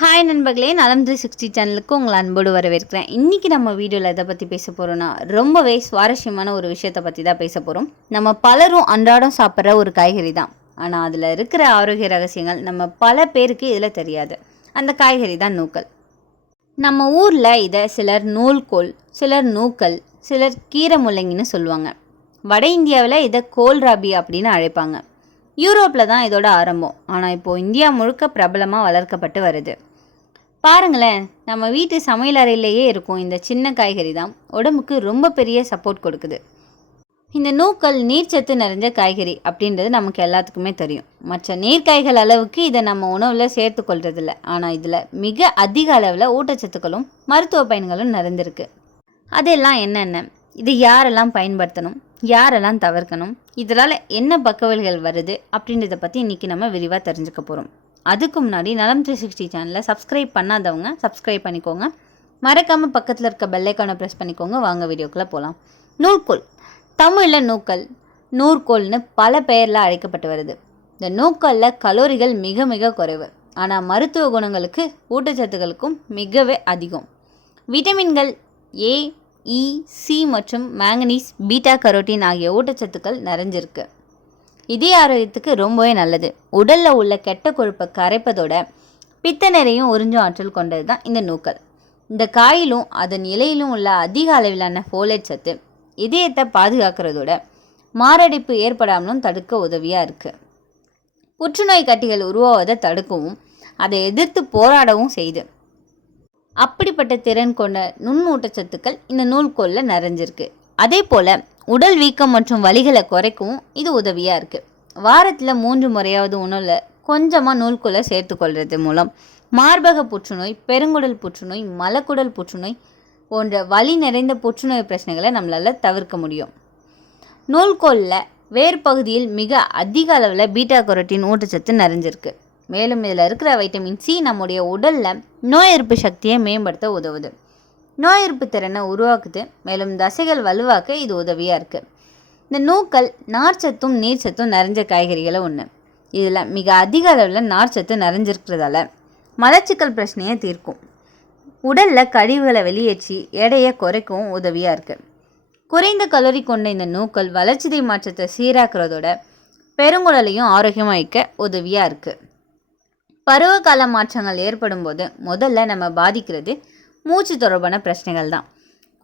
Hi நண்பர்களே, நலம் 360 சேனலுக்கு உங்களை அன்போடு வரவேற்கிறேன். இன்றைக்கி நம்ம வீடியோவில் எதை பற்றி பேச போகிறோன்னா, ரொம்பவே சுவாரஸ்யமான ஒரு விஷயத்தை பற்றி தான் பேச போகிறோம். நம்ம பலரும் அன்றாடம் சாப்பிட்ற ஒரு காய்கறி தான். ஆனால் அதில் இருக்கிற ஆரோக்கிய ரகசியங்கள் நம்ம பல பேருக்கு இதில் தெரியாது. அந்த காய்கறி தான் நூக்கல். நம்ம ஊரில் இதை சிலர் நூல்கோல், சிலர் நூக்கல், சிலர் கீரை முள்ளங்கின்னு சொல்லுவாங்க. வட இந்தியாவில் இதை கோல்ராபி அப்படின்னு அழைப்பாங்க. யூரோப்பில் தான் இதோட ஆரம்பம். ஆனால் இப்போது இந்தியா முழுக்க பிரபலமாக வளர்க்கப்பட்டு வருது. பாருங்களேன், நம்ம வீட்டு சமையல் அறையிலேயே இருக்கும் இந்த சின்ன காய்கறி தான் உடம்புக்கு ரொம்ப பெரிய சப்போர்ட் கொடுக்குது. இந்த நூக்கல் நீர்ச்சத்து நிறைஞ்ச காய்கறி அப்படின்றது நமக்கு எல்லாத்துக்குமே தெரியும். மற்ற நீர்க்காய்கள் அளவுக்கு இதை நம்ம உணவில் சேர்த்து கொள்றதில்ல. ஆனால் இதில் மிக அதிக அளவில் ஊட்டச்சத்துக்களும் மருத்துவ பயன்களும் நிறைந்திருக்கு. அதெல்லாம் என்னென்ன, இது யாரெல்லாம் பயன்படுத்தணும், யாரெல்லாம் தவிர்க்கணும், இதனால் என்ன பக்கவில்கள் வருது அப்படின்றத பற்றி இன்றைக்கி நம்ம விரிவாக தெரிஞ்சுக்க போகிறோம். அதுக்கு முன்னாடி நலம் 360 சேனலில் சப்ஸ்கிரைப் பண்ணாதவங்க சப்ஸ்கிரைப் பண்ணிக்கோங்க. மறக்காமல் பக்கத்தில் இருக்க பெல்லைக்கானை ப்ரெஸ் பண்ணிக்கோங்க. வாங்க வீடியோக்குள்ளே போகலாம். நூல்கோல், தமிழில் நூக்கல், நூற்கோல்னு பல பெயரில் அழைக்கப்பட்டு வருது. இந்த நூக்கலில் கலோரிகள் மிக மிக குறைவு. ஆனால் மருத்துவ குணங்களுக்கு ஊட்டச்சத்துக்களுக்கும் மிகவே அதிகம். விட்டமின்கள் ஏ, இ, சி மற்றும் மேங்கனீஸ், பீட்டா கரோட்டின் ஆகிய ஊட்டச்சத்துக்கள் நிறைஞ்சிருக்கு. இதய ஆரோக்கியத்துக்கு ரொம்பவே நல்லது. உடலில் உள்ள கெட்ட கொழுப்பை கரைப்பதோட பித்த நிறையும் உறிஞ்சும் ஆற்றல் கொண்டது தான் இந்த நூக்கல். இந்த காயிலும் அதன் இலையிலும் உள்ள அதிக அளவிலான ஃபோலேட் சத்து இதயத்தை பாதுகாக்கிறதோட மாரடைப்பு ஏற்படாமலும் தடுக்க உதவியாக இருக்குது. புற்றுநோய் கட்டிகள் உருவாவதை தடுக்கவும் அதை எதிர்த்து போராடவும் செய்யுது. அப்படிப்பட்ட திறன் கொண்ட நுண்ணூட்டச்சத்துக்கள் இந்த நூல்கோலில் நிறைஞ்சிருக்கு. அதே போல் உடல் வீக்கம் மற்றும் வலிகளை குறைக்கவும் இது உதவியாக இருக்குது. வாரத்தில் 3 முறையாவது உணவில் கொஞ்சமாக நூல்கோலை சேர்த்து கொள்வது மூலம் மார்பக புற்றுநோய், பெருங்குடல் புற்றுநோய், மலக்குடல் புற்றுநோய் போன்ற வலி நிறைந்த புற்றுநோய் பிரச்சனைகளை நம்மளால் தவிர்க்க முடியும். நூல்கோலில் வேர் பகுதியில் மிக அதிக அளவில் பீட்டா கரோட்டின் ஊட்டச்சத்து நிறைஞ்சிருக்கு. மேலும் இதில் இருக்கிற வைட்டமின் சி நம்முடைய உடலில் நோய் எதிர்ப்பு சக்தியை மேம்படுத்த உதவுது. நோய் எதிர்ப்பு திறனை உருவாக்குது. மேலும் தசைகள் வலுவாக்க இது உதவியாக இருக்குது. இந்த நூக்கல் நார்ச்சத்தும் நீர்ச்சத்தும் நிறைஞ்ச காய்கறிகளை ஒன்று. இதில் மிக அதிக அளவில் நார்ச்சத்து நிறைஞ்சிருக்கிறதால மலச்சிக்கல் பிரச்சனையை தீர்க்கும். உடலில் கழிவுகளை வெளியேற்றி எடையை குறைக்கவும் உதவியாக இருக்குது. குறைந்த கலோரி கொண்ட இந்த நூக்கல் வளர்ச்சிதை மாற்றத்தை சீராக்கிறதோட பெருங்குடலையும் ஆரோக்கியமாக வைக்க உதவியாக இருக்குது. பருவகால மாற்றங்கள் ஏற்படும் போது முதல்ல நம்ம பாதிக்கிறது மூச்சு தொடர்பான பிரச்சனைகள் தான்.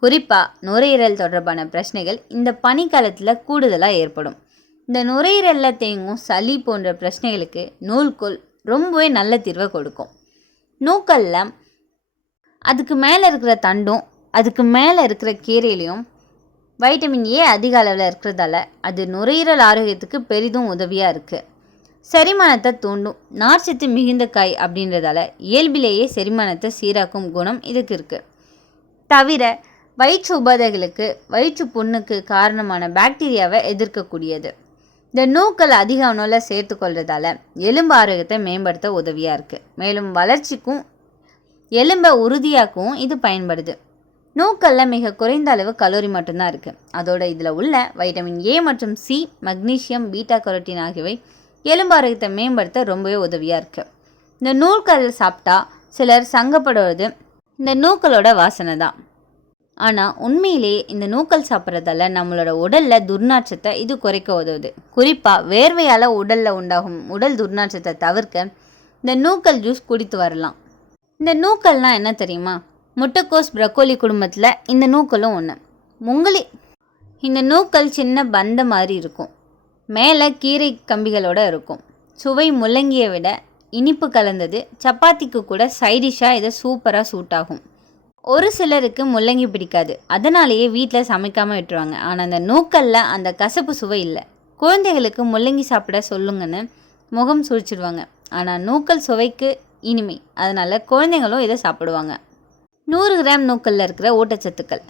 குறிப்பாக நுரையீரல் தொடர்பான பிரச்சனைகள் இந்த பனிக்காலத்தில் கூடுதலாக ஏற்படும். இந்த நுரையீரலில் தேங்கும் சளி போன்ற பிரச்சனைகளுக்கு நூல்கோல் ரொம்பவே நல்ல தீர்வை கொடுக்கும். நூக்கல்ல அதுக்கு மேலே இருக்கிற தண்டும் அதுக்கு மேலே இருக்கிற கீரையிலையும் வைட்டமின் ஏ அதிக அளவில் இருக்கிறதால அது நுரையீரல் ஆரோக்கியத்துக்கு பெரிதும் உதவியாக இருக்குது. செரிமானத்தை தூண்டும். நார்ச்சத்து மிகுந்த காய் அப்படின்றதால இயல்பிலேயே செரிமானத்தை சீராக்கும் குணம் இதுக்கு இருக்குது. தவிர வயிற்று உபாதைகளுக்கு, வயிற்று புண்ணுக்கு காரணமான பாக்டீரியாவை எதிர்க்கக்கூடியது. இந்த நூக்கல் அதிக உணவில் சேர்த்து கொள்றதால எலும்பு ஆரோக்கியத்தை மேம்படுத்த உதவியாக இருக்குது. மேலும் வளர்ச்சிக்கும் எலும்பை உறுதியாக்கவும் இது பயன்படுது. நூக்கல்ல மிக குறைந்த அளவு கலோரி மட்டும்தான் இருக்குது. அதோட இதில் உள்ள வைட்டமின் ஏ மற்றும் சி, மக்னீசியம், பீட்டா கரோட்டின் ஆகியவை எலும்பு ஆரோக்கியத்தை மேம்படுத்த ரொம்பவே உதவியாக இருக்குது. இந்த நூல்கல் சாப்பிட்டா சிலர் சங்கப்படுவது இந்த நூக்கலோட வாசனை தான். ஆனால் உண்மையிலேயே இந்த நூக்கல் சாப்பிட்றதால நம்மளோட உடலில் துர்நாற்றத்தை இது குறைக்க உதவுது. குறிப்பாக வேர்வையால் உடலில் உண்டாகும் உடல் துர்நாற்றத்தை தவிர்க்க இந்த நூக்கல் ஜூஸ் குடித்து வரலாம். இந்த நூக்கல்னால் என்ன தெரியுமா? முட்டைக்கோஸ், ப்ரக்கோலி குடும்பத்தில் இந்த நூக்கலும் ஒன்று. இந்த நூக்கல் சின்ன பந்த மாதிரி இருக்கும். மேலே கீரை கம்பிகளோடு இருக்கும். சுவை முள்ளங்கியை விட இனிப்பு கலந்தது. சப்பாத்திக்கு கூட சைடிஷாக இதை சூப்பராக சூட் ஆகும். ஒரு சிலருக்கு முள்ளங்கி பிடிக்காது, அதனாலேயே வீட்டில் சமைக்காமல் விட்டுருவாங்க. ஆனால் அந்த நூக்கல்ல அந்த கசப்பு சுவை இல்லை. குழந்தைகளுக்கு முள்ளங்கி சாப்பிட சொல்லுங்கன்னு முகம் சுழிச்சிடுவாங்க. ஆனால் நூக்கல் சுவைக்கு இனிமை, அதனால் குழந்தைங்களும் இதை சாப்பிடுவாங்க. 100 கிராம் நூக்கல்ல இருக்கிற ஊட்டச்சத்துக்கள்: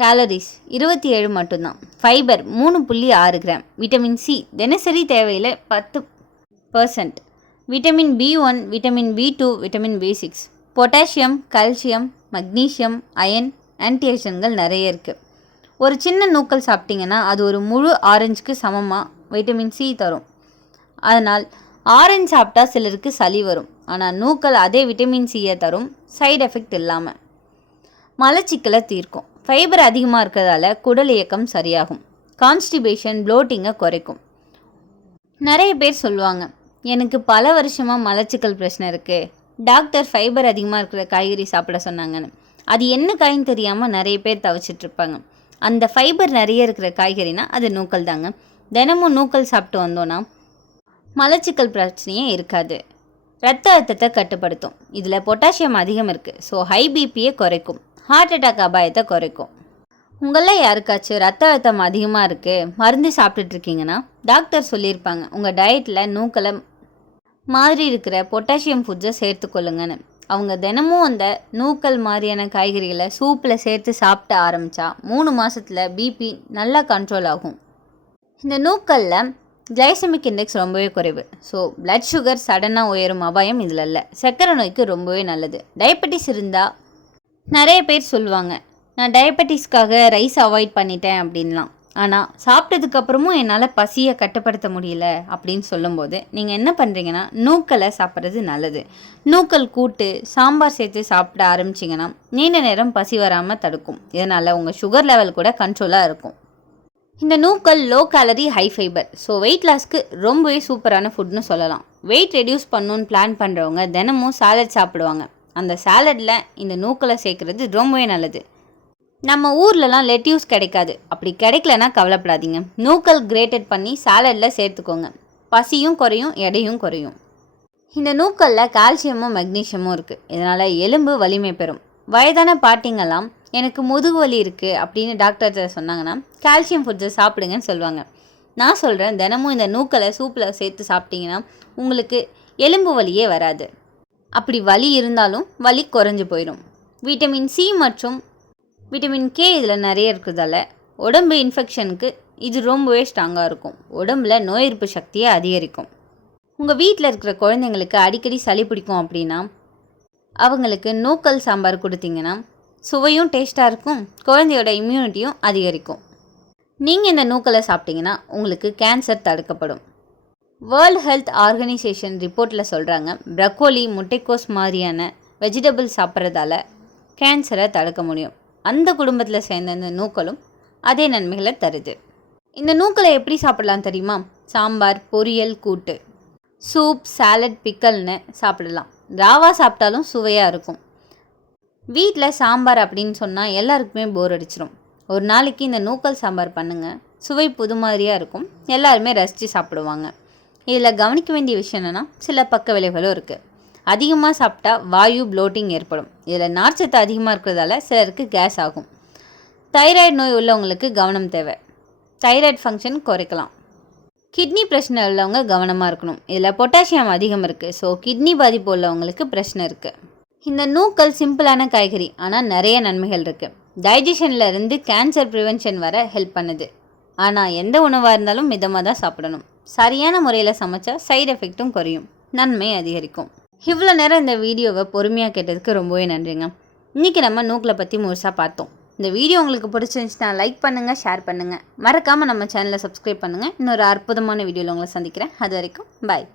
கேலரிஸ் 27 மட்டும்தான். Fibre 3.6 gram. விட்டமின் சி தினசரி தேவையில் 10%. Vitamin B1, vitamin B2, vitamin B6, potassium, calcium, magnesium, iron, ஆன்டிஆக்சிடன்ட்கள் நிறைய இருக்குது. ஒரு சின்ன நூக்கல் சாப்பிட்டிங்கன்னா அது ஒரு முழு ஆரஞ்சுக்கு சமமாக வைட்டமின் சி தரும். அதனால் ஆரஞ்சு சாப்பிட்டா சிலருக்கு சளி வரும். ஆனால் நூக்கல் அதே விட்டமின் சியை தரும், சைடு எஃபெக்ட் இல்லாமல். மலச்சிக்கலை தீர்க்கும். ஃபைபர் அதிகமாக இருக்கிறதால குடல் இயக்கம் சரியாகும். கான்ஸ்டிபேஷன், ப்ளோட்டிங்கை குறைக்கும். நிறைய பேர் சொல்லுவாங்க, எனக்கு பல வருஷமாக மலச்சிக்கல் பிரச்சனை இருக்குது, டாக்டர் ஃபைபர் அதிகமாக இருக்கிற காய்கறி சாப்பிட சொன்னாங்கன்னு. அது என்ன காயின்னு தெரியாமல் நிறைய பேர் தவிச்சிட்ருப்பாங்க. அந்த ஃபைபர் நிறைய இருக்கிற காய்கறினா அது நூக்கல் தாங்க. தினமும் நூக்கல் சாப்பிட்டு வந்தோன்னா மலச்சிக்கல் பிரச்சனையே இருக்காது. ரத்த அழுத்தத்தை கட்டுப்படுத்தும். இதில் பொட்டாசியம் அதிகம் இருக்குது. ஸோ ஹை பிபியை குறைக்கும். ஹார்ட் அட்டாக் அபாயத்தை குறைக்கும். உங்களில் யாருக்காச்சும் ரத்த அழுத்தம் அதிகமாக இருக்குது, மருந்து சாப்பிட்டுட்ருக்கீங்கன்னா டாக்டர் சொல்லியிருப்பாங்க உங்கள் டயட்டில் நூக்கலை மாதிரி இருக்கிற பொட்டாசியம் ஃபுட்ஸை சேர்த்துக்கொள்ளுங்கன்னு. அவங்க தினமும் அந்த நூக்கல் மாதிரியான காய்கறிகளை சூப்பில் சேர்த்து சாப்பிட ஆரம்பித்தா 3 மாதத்தில் பிபி நல்லா கண்ட்ரோல் ஆகும். இந்த நூக்கலில் கிளைசமிக் இண்டெக்ஸ் ரொம்பவே குறைவு. ஸோ பிளட் சுகர் சடனாக உயரும் அபாயம் இதில் இல்லை. சர்க்கரை நோய்க்கு ரொம்பவே நல்லது. டயபெட்டிஸ் இருந்தால் நிறைய பேர் சொல்லுவாங்க, நான் டயபெட்டிஸ்க்காக ரைஸ் அவாய்ட் பண்ணிட்டேன் அப்படின்லாம். ஆனால் சாப்பிட்டதுக்கப்புறமும் என்னால் பசியை கட்டுப்படுத்த முடியல அப்படின்னு சொல்லும்போது நீங்கள் என்ன பண்ணுறீங்கன்னா நூக்கலை சாப்பிட்றது நல்லது. நூக்கல் கூட்டு, சாம்பார் சேர்த்து சாப்பிட ஆரம்பிச்சிங்கன்னா நீண்ட நேரம் பசி வராமல் தடுக்கும். இதனால் உங்கள் சுகர் லெவல் கூட கண்ட்ரோலாக இருக்கும். இந்த நூக்கல் low calorie, high fibre. So weight லாஸ்க்கு ரொம்பவே சூப்பரான ஃபுட்னு சொல்லலாம். வெயிட் ரெடியூஸ் பண்ணணுன்னு பிளான் பண்ணுறவங்க தினமும் சாலட் சாப்பிடுவாங்க. அந்த சாலடில் இந்த நூக்கலை சேர்க்குறது ரொம்பவே நல்லது. நம்ம ஊர்லலாம் லெட்யூஸ் கிடைக்காது. அப்படி கிடைக்கலன்னா கவலைப்படாதீங்க. நூக்கல் கிரேட்டட் பண்ணி சாலடில் சேர்த்துக்கோங்க. பசியும் குறையும், எடையும் குறையும். இந்த நூக்கலில் கால்சியமும் மெக்னீஷியமும் இருக்குது. இதனால் எலும்பு வலிமை பெறும். வயதான பாட்டிங்கெல்லாம் எனக்கு முதுகு வலி இருக்குது அப்படின்னு டாக்டர்கிட்ட சொன்னாங்கன்னா கால்சியம் ஃபுட்ஸை சாப்பிடுங்கன்னு சொல்லுவாங்க. நான் சொல்கிறேன், தினமும் இந்த நூக்கலை சூப்பில் சேர்த்து சாப்பிட்டிங்கன்னா உங்களுக்கு எலும்பு வலியே வராது. அப்படி வலி இருந்தாலும் வலி குறைஞ்சி போயிடும். விட்டமின் சி மற்றும் விட்டமின் கே இதில் நிறைய இருக்கிறதால உடம்பு இன்ஃபெக்ஷனுக்கு இது ரொம்பவே ஸ்ட்ராங்காக இருக்கும். உடம்பில் நோய் எதிர்ப்பு சக்தியை அதிகரிக்கும். உங்கள் வீட்டில் இருக்கிற குழந்தைங்களுக்கு அடிக்கடி சளி பிடிக்கும் அப்படின்னா அவங்களுக்கு நூக்கல் சாம்பார் கொடுத்தீங்கன்னா சுவையும் டேஸ்ட்டாக இருக்கும், குழந்தையோட இம்யூனிட்டியும் அதிகரிக்கும். நீங்கள் இந்த நூக்கலை சாப்பிட்டீங்கன்னா உங்களுக்கு கேன்சர் தடுக்கப்படும். வேர்ல்டு ஹெல்த் ஆர்கனைசேஷன் ரிப்போர்ட்டில் சொல்கிறாங்க, ப்ரக்கோலி, முட்டைக்கோஸ் மாதிரியான வெஜிடபிள் சாப்பிட்றதால கேன்சரை தடுக்க முடியும். அந்த குடும்பத்தில் சேர்ந்த இந்த நூக்கலும் அதே நன்மைகளை தருது. இந்த நூக்கலை எப்படி சாப்பிடலாம் தெரியுமா? சாம்பார், பொரியல், கூட்டு, சூப், சாலட், பிக்கல்னு சாப்பிடலாம். ராவா சாப்பிட்டாலும் சுவையாக இருக்கும். வீட்டில் சாம்பார் அப்படின்னு சொன்னால் எல்லாருக்குமே போர் அடிச்சிடும். ஒரு நாளைக்கு இந்த நூக்கல் சாம்பார் பண்ணுங்கள். சுவை புது மாதிரியாக இருக்கும். எல்லாருமே ரசித்து சாப்பிடுவாங்க. இதில் கவனிக்க வேண்டிய விஷயம் என்னென்னா சில பக்க விளைவுகளும் இருக்குது. அதிகமாக சாப்பிட்டா வாயு, ப்ளோட்டிங் ஏற்படும். இதில் நார்ச்சத்து அதிகமாக இருக்கிறதால சிலருக்கு கேஸ் ஆகும். தைராய்டு நோய் உள்ளவங்களுக்கு கவனம் தேவை. தைராய்டு ஃபங்க்ஷன் குறைக்கலாம். கிட்னி பிரச்சனை உள்ளவங்க கவனமாக இருக்கணும். இதில் பொட்டாசியம் அதிகம் இருக்குது. ஸோ கிட்னி பாதிப்பு உள்ளவங்களுக்கு பிரச்சனை இருக்குது. இந்த நூக்கல் சிம்பிளான காய்கறி, ஆனால் நிறைய நன்மைகள் இருக்குது. டைஜஷனில் இருந்து கேன்சர் ப்ரிவென்ஷன் வர ஹெல்ப் பண்ணுது. ஆனால் எந்த உணவாக இருந்தாலும் மிதமாக தான் சாப்பிடணும். சரியான முறையில் சமைச்சா சைடு எஃபெக்ட்டும் குறையும், நன்மை அதிகரிக்கும். இவ்வளோ நேரம் இந்த வீடியோவை பொறுமையாக கேட்டதுக்கு ரொம்பவே நன்றிங்க. இன்றைக்கி நம்ம நூக்கலை பற்றி முழுசாக பார்த்தோம். இந்த வீடியோ உங்களுக்கு பிடிச்சிருந்துச்சுன்னா லைக் பண்ணுங்கள், ஷேர் பண்ணுங்கள். மறக்காமல் நம்ம சேனலை சப்ஸ்கிரைப் பண்ணுங்கள். இன்னொரு அற்புதமான வீடியோவில் உங்களை சந்திக்கிறேன். அது வரைக்கும் பாய்.